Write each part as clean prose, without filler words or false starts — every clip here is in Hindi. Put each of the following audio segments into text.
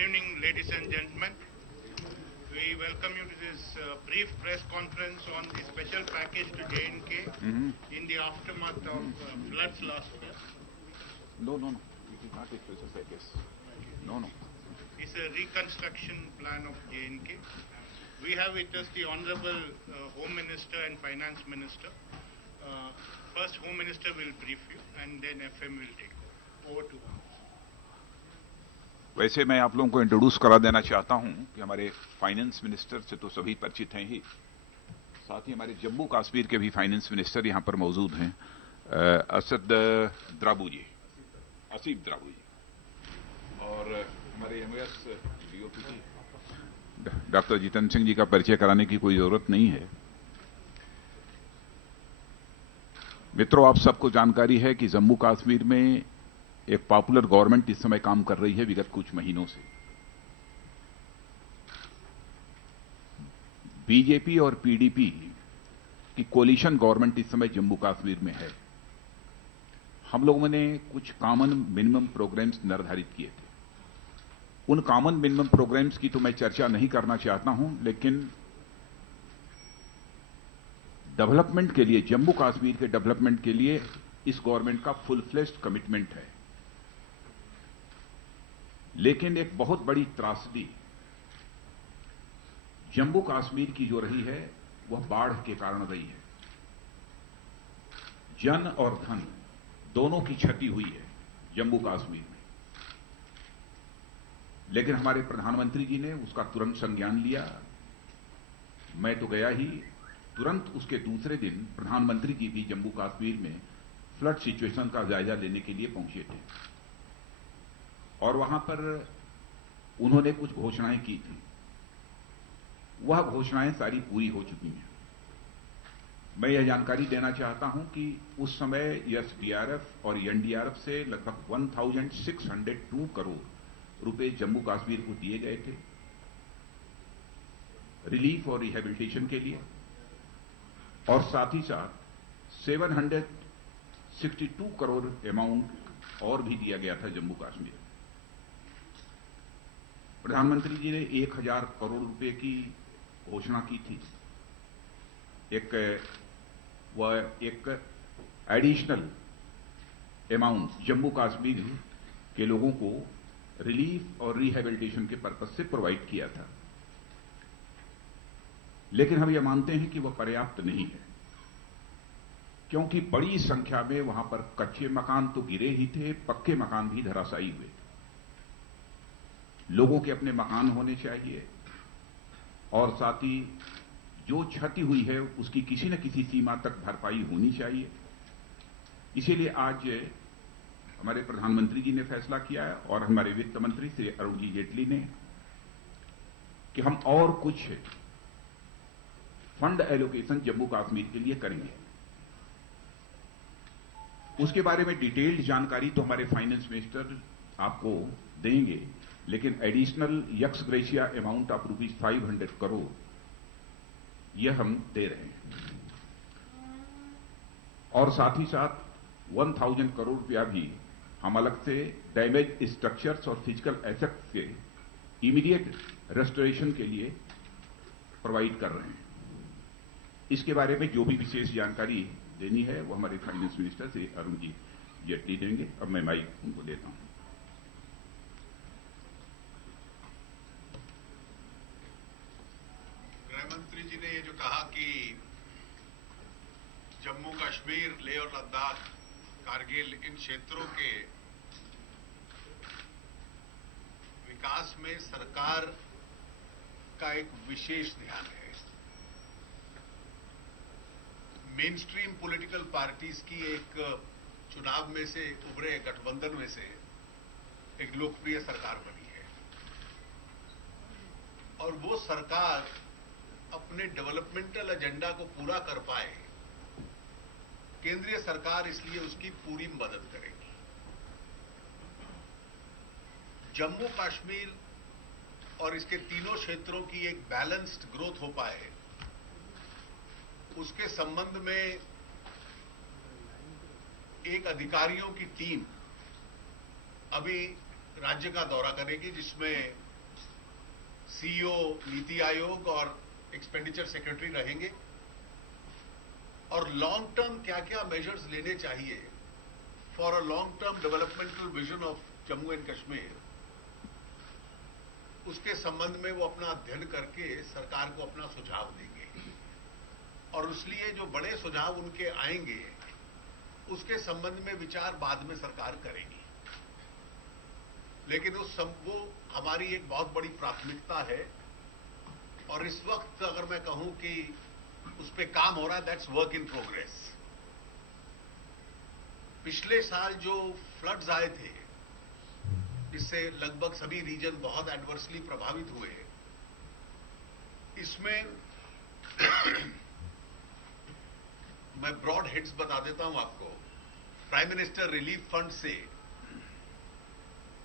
Good evening, ladies and gentlemen. We welcome you to this brief press conference on the special package to J&K in the aftermath of floods last year. No. It is not a special package. No. It's a reconstruction plan of J&K. We have with us the Honorable Home Minister and Finance Minister. First, Home Minister will brief you, and then FM will take over to you. वैसे मैं आप लोगों को इंट्रोड्यूस करा देना चाहता हूं कि हमारे फाइनेंस मिनिस्टर से तो सभी परिचित हैं ही, साथ ही हमारे जम्मू कश्मीर के भी फाइनेंस मिनिस्टर यहां पर मौजूद हैं, आसिफ द्राबू जी, और हमारे एमओएस डीओपी जी डॉक्टर जितेंद्र सिंह जी का परिचय कराने की कोई जरूरत नहीं है। मित्रों, आप सबको जानकारी है कि जम्मू कश्मीर में एक पॉपुलर गवर्नमेंट इस समय काम कर रही है विगत कुछ महीनों से। बीजेपी और पीडीपी की कोलिशन गवर्नमेंट इस समय जम्मू कश्मीर में है। हम लोगों ने कुछ कॉमन मिनिमम प्रोग्राम्स निर्धारित किए थे। उन कॉमन मिनिमम प्रोग्राम्स की तो मैं चर्चा नहीं करना चाहता हूं, लेकिन डेवलपमेंट के लिए, जम्मू कश्मीर के डेवलपमेंट के लिए इस गवर्नमेंट का फुल फ्लेश्ड कमिटमेंट है। लेकिन एक बहुत बड़ी त्रासदी जम्मू कश्मीर की जो रही है वह बाढ़ के कारण रही है। जन और धन दोनों की क्षति हुई है जम्मू कश्मीर में। लेकिन हमारे प्रधानमंत्री जी ने उसका तुरंत संज्ञान लिया। मैं तो गया ही, तुरंत उसके दूसरे दिन प्रधानमंत्री जी भी जम्मू कश्मीर में फ्लड सिचुएशन का जायजा लेने के लिए पहुंचे थे और वहां पर उन्होंने कुछ घोषणाएं की थी। वह घोषणाएं सारी पूरी हो चुकी हैं। मैं यह जानकारी देना चाहता हूं कि उस समय एसडीआरएफ और एनडीआरएफ से लगभग 1602 करोड़ रुपए जम्मू कश्मीर को दिए गए थे रिलीफ और रिहेबिलिटेशन के लिए, और साथ ही साथ 762 करोड़ अमाउंट और भी दिया गया था जम्मू कश्मीर। प्रधानमंत्री जी ने 1000 करोड़ रुपए की घोषणा की थी। एक एडिशनल अमाउंट जम्मू कश्मीर के लोगों को रिलीफ और रिहेबिलिटेशन के पर्पज से प्रोवाइड किया था। लेकिन हम यह मानते हैं कि वह पर्याप्त नहीं है, क्योंकि बड़ी संख्या में वहां पर कच्चे मकान तो गिरे ही थे, पक्के मकान भी धराशायी हुए थे। लोगों के अपने मकान होने चाहिए और साथ ही जो क्षति हुई है उसकी किसी न किसी सीमा तक भरपाई होनी चाहिए। इसीलिए आज हमारे प्रधानमंत्री जी ने फैसला किया है और हमारे वित्त मंत्री श्री अरुण जी जेटली ने कि हम और कुछ फंड एलोकेशन जम्मू कश्मीर के लिए करेंगे। उसके बारे में डिटेल्ड जानकारी तो हमारे फाइनेंस मिनिस्टर आपको देंगे, लेकिन additional x gratia amount of ₹500 crore यह हम दे रहे हैं, और साथ ही साथ 1000 करोड़ रुपया भी हम अलग से डैमेज स्ट्रक्चर्स और फिजिकल एसेट्स के इमीडिएट रेस्टोरेशन के लिए प्रोवाइड कर रहे हैं। इसके बारे में जो भी विशेष जानकारी देनी है वो हमारे फाइनेंस मिनिस्टर श्री अरुण जी जेटली देंगे। अब मैं माइक उनको देता हूं। गृहमंत्री जी ने ये जो कहा कि जम्मू कश्मीर, लेह और लद्दाख, कारगिल, इन क्षेत्रों के विकास में सरकार का एक विशेष ध्यान है। मेन स्ट्रीम पॉलिटिकल पार्टीज की एक चुनाव में से उभरे गठबंधन में से एक लोकप्रिय सरकार बनी है, और वो सरकार अपने डेवलपमेंटल एजेंडा को पूरा कर पाए, केंद्रीय सरकार इसलिए उसकी पूरी मदद करेगी। जम्मू कश्मीर और इसके तीनों क्षेत्रों की एक बैलेंस्ड ग्रोथ हो पाए, उसके संबंध में एक अधिकारियों की टीम अभी राज्य का दौरा करेगी, जिसमें सीईओ नीति आयोग और एक्सपेंडिचर सेक्रेटरी रहेंगे, और लॉन्ग टर्म क्या क्या मेजर्स लेने चाहिए for a long term developmental vision of Jammu and Kashmir, उसके संबंध में वो अपना अध्ययन करके सरकार को अपना सुझाव देंगे। और इसलिए जो बड़े सुझाव उनके आएंगे उसके संबंध में विचार बाद में सरकार करेगी। लेकिन वो हमारी एक बहुत बड़ी प्राथमिकता है, और इस वक्त अगर मैं कहूं कि उस पर काम हो रहा है, दैट्स वर्क इन प्रोग्रेस। पिछले साल जो फ्लड्स आए थे, जिससे लगभग सभी रीजन बहुत एडवर्सली प्रभावित हुए, इसमें मैं ब्रॉड हेड्स बता देता हूं आपको। प्राइम मिनिस्टर रिलीफ फंड से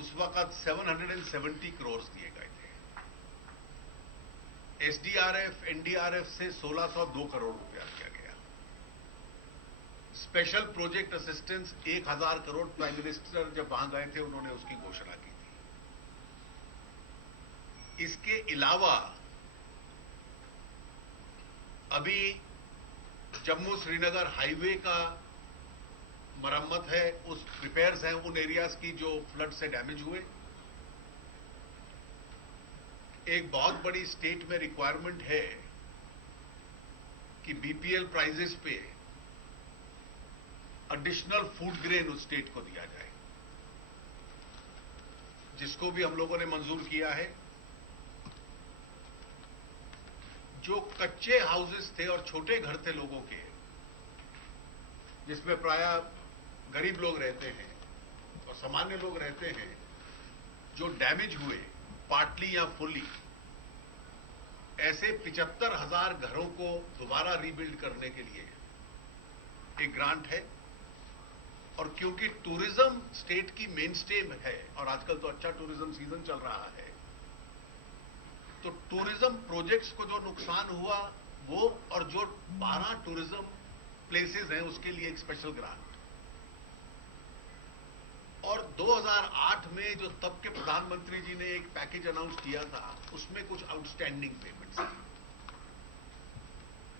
उस वक्त 770 करोड़ दिए गए थे। एसडीआरएफ, एनडीआरएफ से 1602 करोड़ रुपया दिया गया। Special project assistance 1000 crore prime minister जब वहां गए थे उन्होंने उसकी घोषणा की थी। इसके अलावा अभी जम्मू श्रीनगर हाईवे का मरम्मत है, उस रिपेयर्स हैं उन एरियाज की जो फ्लड से डैमेज हुए। एक बहुत बड़ी स्टेट में रिक्वायरमेंट है कि बीपीएल प्राइजेस पे एडिशनल फूड ग्रेन उस स्टेट को दिया जाए, जिसको भी हम लोगों ने मंजूर किया है। जो कच्चे हाउसेस थे और छोटे घर थे लोगों के, जिसमें प्रायः गरीब लोग रहते हैं और सामान्य लोग रहते हैं, जो डैमेज हुए पार्टली या फुल्ली, ऐसे 75,000 घरों को दोबारा रीबिल्ड करने के लिए एक ग्रांट है। और क्योंकि टूरिज्म स्टेट की मेन स्ट्रीम है और आजकल तो अच्छा टूरिज्म सीजन चल रहा है, तो टूरिज्म प्रोजेक्ट्स को जो नुकसान हुआ वो, और जो 12 टूरिज्म प्लेसेस हैं उसके लिए एक स्पेशल ग्रांट। और 2008 में जो तब के प्रधानमंत्री जी ने एक पैकेज अनाउंस किया था, उसमें कुछ आउटस्टैंडिंग पेमेंट्स थी,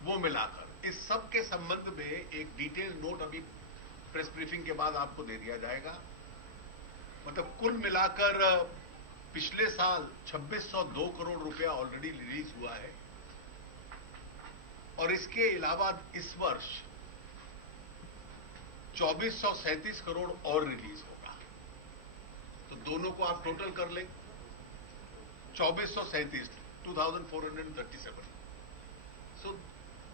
वो मिलाकर इस सब के संबंध में एक डिटेल नोट अभी प्रेस ब्रीफिंग के बाद आपको दे दिया जाएगा। मतलब कुल मिलाकर पिछले साल 2602 करोड़ रुपया ऑलरेडी रिलीज हुआ है, और इसके अलावा इस वर्ष 2437 करोड़ और रिलीज होगा। तो दोनों को आप टोटल कर लें, 2437, 2437। So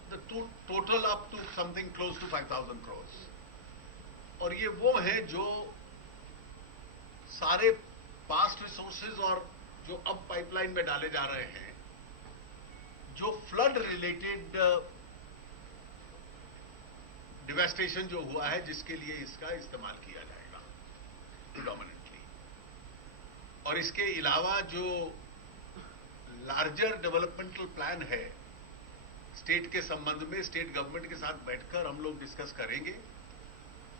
the total up to something close to 5000 crore. और ये वो है जो सारे पास्ट रिसोर्सेज और जो अब पाइपलाइन में डाले जा रहे हैं, जो फ्लड रिलेटेड डिवेस्टेशन जो हुआ है, जिसके लिए इसका इस्तेमाल किया जाएगा प्रिडोमिनेंटली। और इसके अलावा जो लार्जर डेवलपमेंटल प्लान है स्टेट के संबंध में, स्टेट गवर्नमेंट के साथ बैठकर हम लोग डिस्कस करेंगे,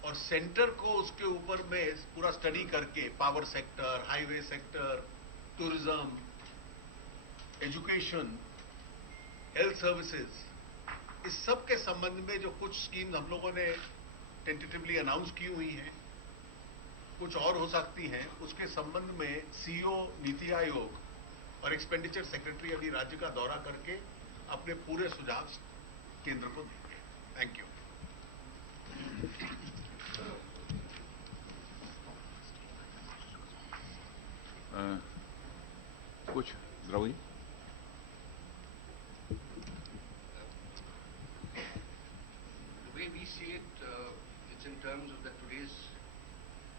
और सेंटर को उसके ऊपर में पूरा स्टडी करके power sector, highway sector, tourism, education, health services, इस सब के संबंध में जो कुछ स्कीम्स हम लोगों ने टेंटेटिवली अनाउंस की हुई हैं, कुछ और हो सकती हैं, उसके संबंध में सीईओ, नीति आयोग और एक्सपेंडिचर सेक्रेटरी अभी राज्य का दौरा करके अपने पूरे सुझाव केंद्र को देंगे। Thank you. कुछ Draupadi, the way we see it, it's in terms of that today's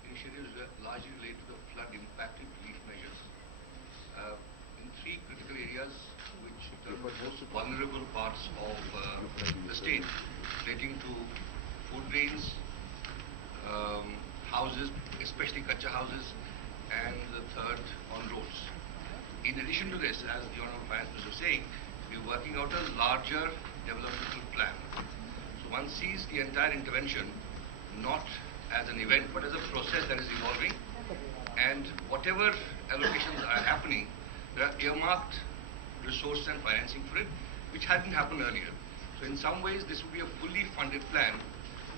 initiatives were largely related to the flood impacted relief measures in 3 critical areas, which the most vulnerable parts of the state, relating to food drains, houses, especially kacha houses, and the third on roads. In addition to this, as the Honorable Finance Minister was saying, we're working out a larger developmental plan. So one sees the entire intervention not as an event but as a process that is evolving, and whatever allocations are happening, there are earmarked resources and financing for it, which hadn't happened earlier. So in some ways, this would be a fully funded plan,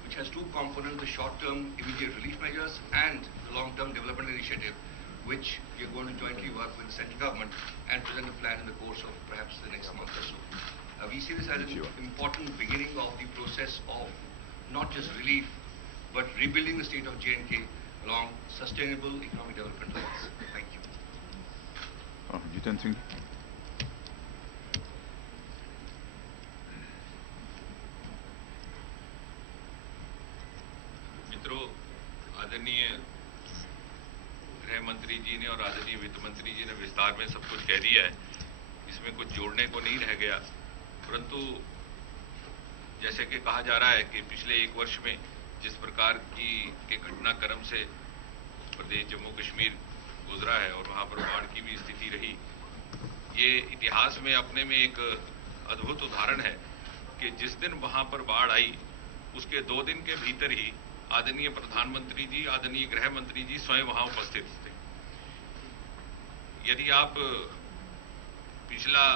which has two components: the short-term immediate relief measures and the long-term development initiative, which we are going to jointly work with the central government and present a plan in the course of perhaps the next month or so. We see this as an important beginning of the process of not just relief, but rebuilding the state of J&K along sustainable economic development lines. Thank you. Jitendra Singh. मित्रों, आदरणीय गृह मंत्री जी ने और आदरणीय वित्त मंत्री जी ने विस्तार में सब कुछ कह दिया है, इसमें कुछ जोड़ने को नहीं रह गया। परंतु जैसे कि कहा जा रहा है कि पिछले एक वर्ष में जिस प्रकार के घटनाक्रम से प्रदेश जम्मू कश्मीर गुजरा है और वहां पर बाढ़ की भी स्थिति रही, ये इतिहास में अपने में एक अद्भुत उदाहरण है कि जिस दिन वहां पर बाढ़ आई उसके 2 दिन के भीतर ही आदरणीय प्रधानमंत्री जी, आदरणीय गृह मंत्री जी स्वयं वहां उपस्थित थे। यदि आप पिछला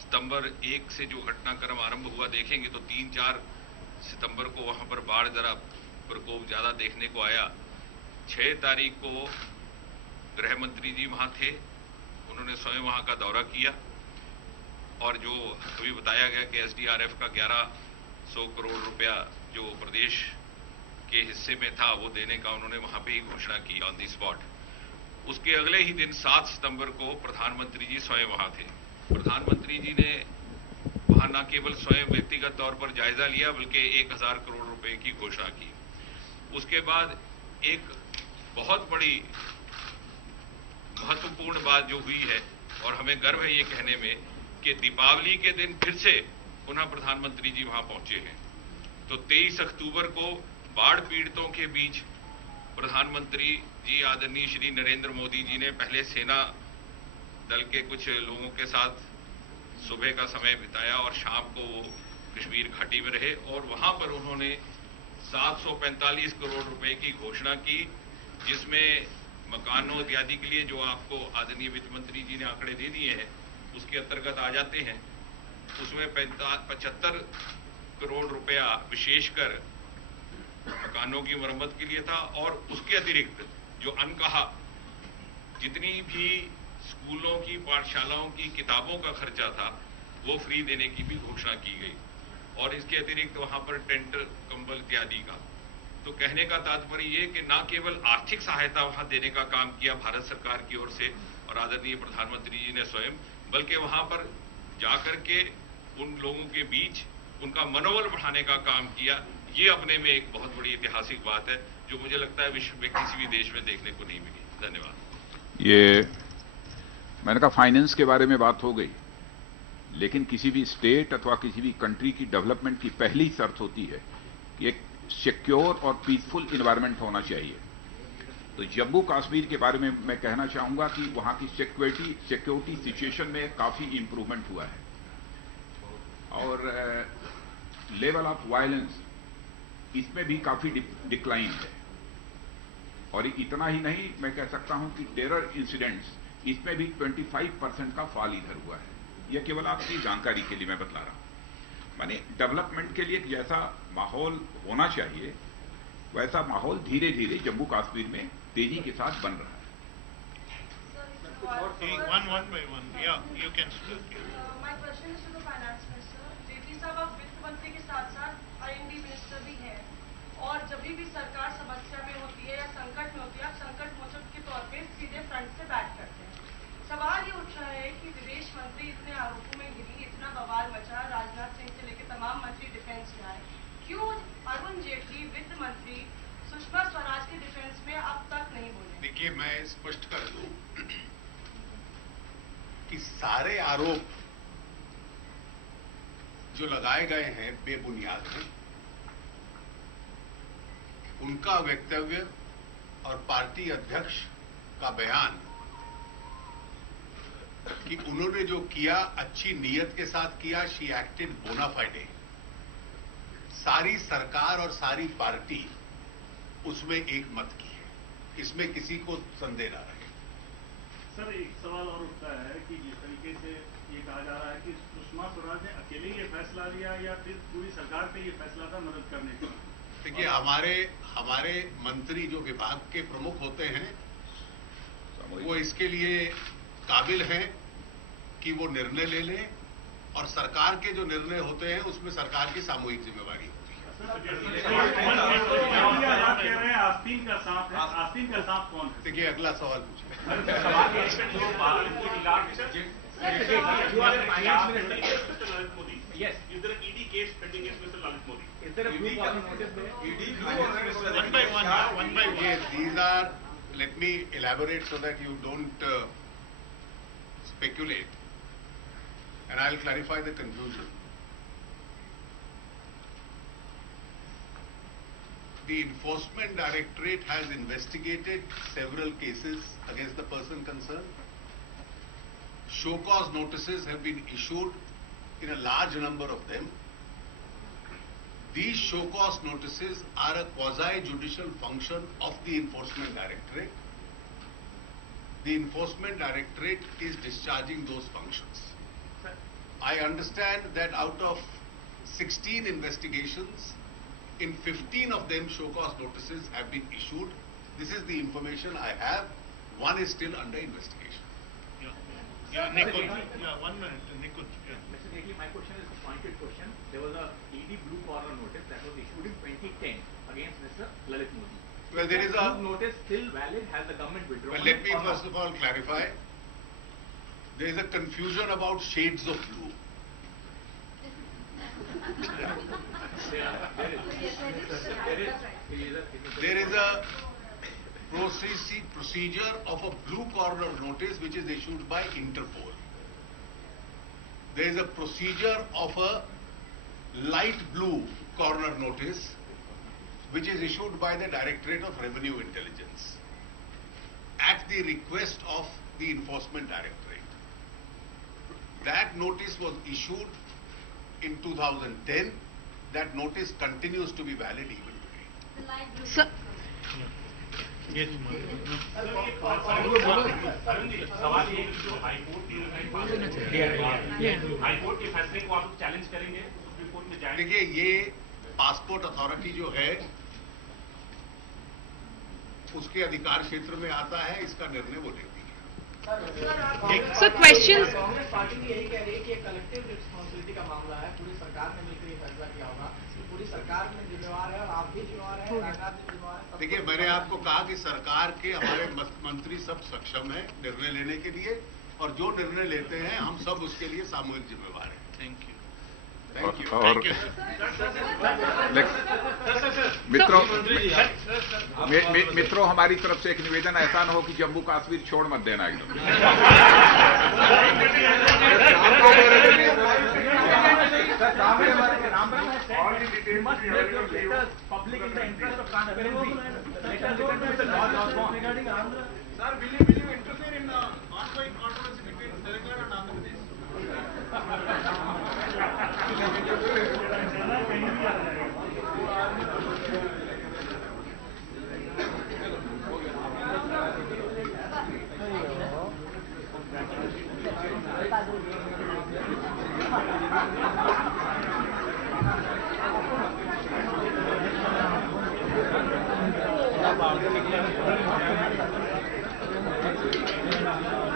सितंबर 1 से जो घटनाक्रम आरंभ हुआ देखेंगे तो 3-4 सितंबर को वहां पर बाढ़ जरा प्रकोप ज्यादा देखने को आया। 6 तारीख को गृह मंत्री जी वहां थे, उन्होंने स्वयं वहां का दौरा किया और जो अभी बताया गया कि एसडीआरएफ का 1100 करोड़ रुपया जो प्रदेश के हिस्से में था वो देने का उन्होंने वहां पे ही घोषणा की ऑन दी स्पॉट। उसके अगले ही दिन 7 सितंबर को प्रधानमंत्री जी स्वयं वहां थे। प्रधानमंत्री जी ने वहां न केवल स्वयं व्यक्तिगत तौर पर जायजा लिया बल्कि 1000 करोड़ रुपए की घोषणा की। उसके बाद एक बहुत बड़ी महत्वपूर्ण बात जो हुई है और हमें गर्व है ये कहने में कि दीपावली के दिन फिर से पुनः प्रधानमंत्री जी वहां पहुंचे हैं। तो 23 अक्टूबर को बाढ़ पीड़ितों के बीच प्रधानमंत्री जी आदरणीय श्री नरेंद्र मोदी जी ने पहले सेना दल के कुछ लोगों के साथ सुबह का समय बिताया और शाम को वो कश्मीर घाटी में रहे और वहां पर उन्होंने 745 करोड़ रुपए की घोषणा की, जिसमें मकानों इत्यादि के लिए जो आपको आदरणीय वित्त मंत्री जी ने आंकड़े दे दिए हैं उसके अंतर्गत आ जाते हैं। उसमें 75 करोड़ रुपया विशेषकर मकानों की मरम्मत के लिए था और उसके अतिरिक्त जो अनकहा जितनी भी स्कूलों की पाठशालाओं की किताबों का खर्चा था वो फ्री देने की भी घोषणा की गई और इसके अतिरिक्त वहां पर टेंट, कंबल इत्यादि का। तो कहने का तात्पर्य ये कि न केवल आर्थिक सहायता वहां देने का काम किया भारत सरकार की ओर से और आदरणीय प्रधानमंत्री जी ने स्वयं, बल्कि वहां पर जाकर के उन लोगों के बीच उनका मनोबल बढ़ाने का काम किया। ये अपने में एक बहुत बड़ी ऐतिहासिक बात है जो मुझे लगता है विश्व में किसी भी देश में देखने को नहीं मिली। धन्यवाद। ये मैंने कहा फाइनेंस के बारे में बात हो गई, लेकिन किसी भी स्टेट अथवा किसी भी कंट्री की डेवलपमेंट की पहली शर्त होती है कि एक सिक्योर और पीसफुल इन्वायरमेंट होना चाहिए। तो जम्मू कश्मीर के बारे में मैं कहना चाहूंगा कि वहां की सिक्योरिटी सिचुएशन में काफी इंप्रूवमेंट हुआ है और लेवल ऑफ वायलेंस इसमें भी काफी डिक्लाइन है। और इतना ही नहीं, मैं कह सकता हूं कि टेरर इंसिडेंट्स इसमें भी 25% का फॉल इधर हुआ है। यह केवल आपकी जानकारी के लिए मैं बतला रहा हूं। माने डेवलपमेंट के लिए जैसा माहौल होना चाहिए वैसा माहौल धीरे धीरे जम्मू कश्मीर में तेजी के साथ बन रहा है। One by one. Yeah, you can start. My question is to the finance minister. Jaitley साहब, आप वित्त मंत्री के साथ साथ IND मिनिस्टर भी हैं और जब भी सरकार समस्या में होती है या संकट में होती है, आप संकट मोचक के तौर पे सीधे फ्रंट से बैट करते हैं। सवाल ये उठ रहा है कि विदेश मंत्री इतने आरोपों में घिरी, इतना बवाल मचा, राजनाथ सिंह से लेकर तमाम मंत्री डिफेंस में आए, क्यों अरुण जेटली वित्त मंत्री सुषमा स्वराज के डिफेंस में अब तक नहीं बोले? देखिए, मैं स्पष्ट कर दूं कि सारे आरोप जो लगाए गए हैं बेबुनियाद हैं। उनका वक्तव्य और पार्टी अध्यक्ष का बयान कि उन्होंने जो किया अच्छी नीयत के साथ किया, शी एक्टेड बोना फाइडे, सारी सरकार और सारी पार्टी उसमें एक मत की है, इसमें किसी को संदेह ना रहे। सर, एक सवाल और उठता कि जिस तरीके से ये कहा जा रहा है कि सुषमा स्वराज ने अकेले ये फैसला लिया या फिर पूरी सरकार पे ये फैसला था मदद करने का? देखिए, हमारे मंत्री जो विभाग के प्रमुख होते हैं वो इसके लिए काबिल हैं कि वो निर्णय ले लें, और सरकार के जो निर्णय होते हैं उसमें सरकार की सामूहिक जिम्मेवारी होती है। आप कह रहे हैं आस्तीन का सांप है, आस्तीन का सांप कौन है? देखिए, अगला सवाल पूछिए। Yes. Is there an ED case pending against Mr. Lalit Modi? Is there a blue collar notice there? One by one. Yes, these are, let me elaborate so that you don't speculate, and I'll clarify the confusion. The Enforcement Directorate has investigated several cases against the person concerned. Show cause notices have been issued in a large number of them. These show cause notices are a quasi-judicial function of the Enforcement Directorate. The Enforcement Directorate is discharging those functions. I understand that out of 16 investigations, in 15 of them show cause notices have been issued. This is the information I have. One is still under investigation. Yeah, Nikud. Yeah, 1 minute, Nikud. Yeah. Mr. Jaitley, my question is a pointed question. There was a ED blue collar notice that was issued in 2010 against Mr. Lalit Modi. Well, there is a blue notice still valid? Has the government withdrawn? Well, let me first of all clarify. There is a confusion about shades of blue. There is a procedure of a blue corner notice which is issued by Interpol. There is a procedure of a light blue corner notice which is issued by the Directorate of Revenue Intelligence at the request of the Enforcement Directorate. That notice was issued in 2010. That notice continues to be valid even today. Sir, Yes, सवाल ये कि जो हाईकोर्ट के फैसले को आप चैलेंज करेंगे, सुप्रीम कोर्ट में जाएंगे? देखिए, ये पासपोर्ट अथॉरिटी जो है उसके अधिकार क्षेत्र में आता है, इसका निर्णय वो लेती है। सर क्वेश्चन कांग्रेस पार्टी भी यही कह रही है कि कलेक्टिव रिस्पॉन्सिबिलिटी का मामला है, पूरी सरकार ने मिलकर ये फैसला किया होगा, पूरी सरकार में जिम्मेवार है और आप भी जिम्मेवार हैं, राजनाथ भी जिम्मेवार है। देखिए, मैंने आपको कहा कि सरकार के हमारे मंत्री सब सक्षम हैं निर्णय लेने के लिए, और जो निर्णय लेते हैं हम सब उसके लिए सामूहिक जिम्मेवार हैं। Thank you. Thank you. और मित्रों, हमारी तरफ से एक निवेदन, ऐसा न हो कि जम्मू कश्मीर छोड़ मत देना एकदम। Public in the interest of transparency. Let us listen to Mr. George Osborne. Sir, will you interfere in ongoing controversy between Telangana and Andhra Pradesh? Thank you.